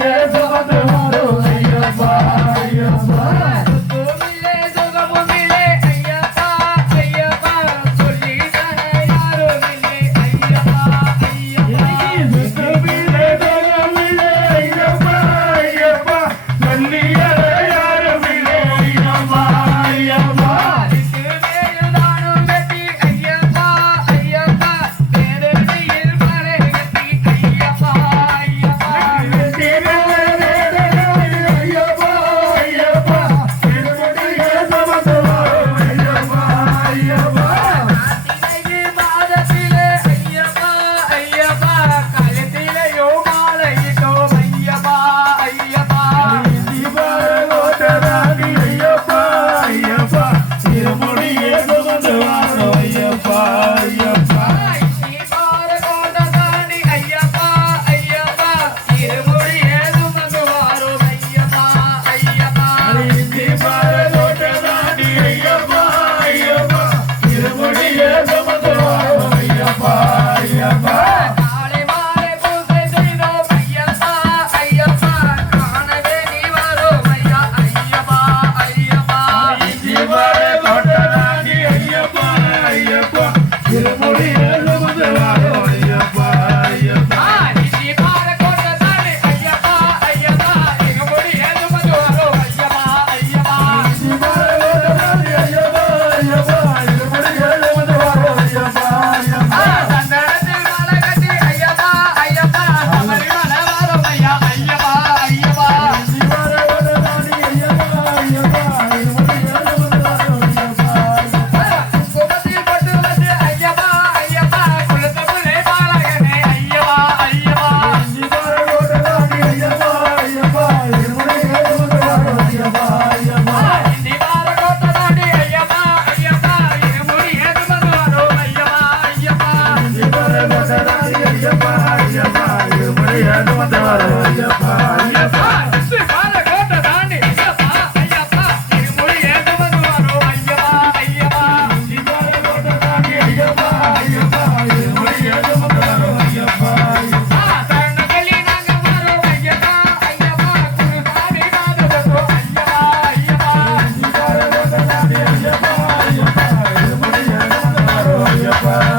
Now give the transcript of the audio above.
Jagat world.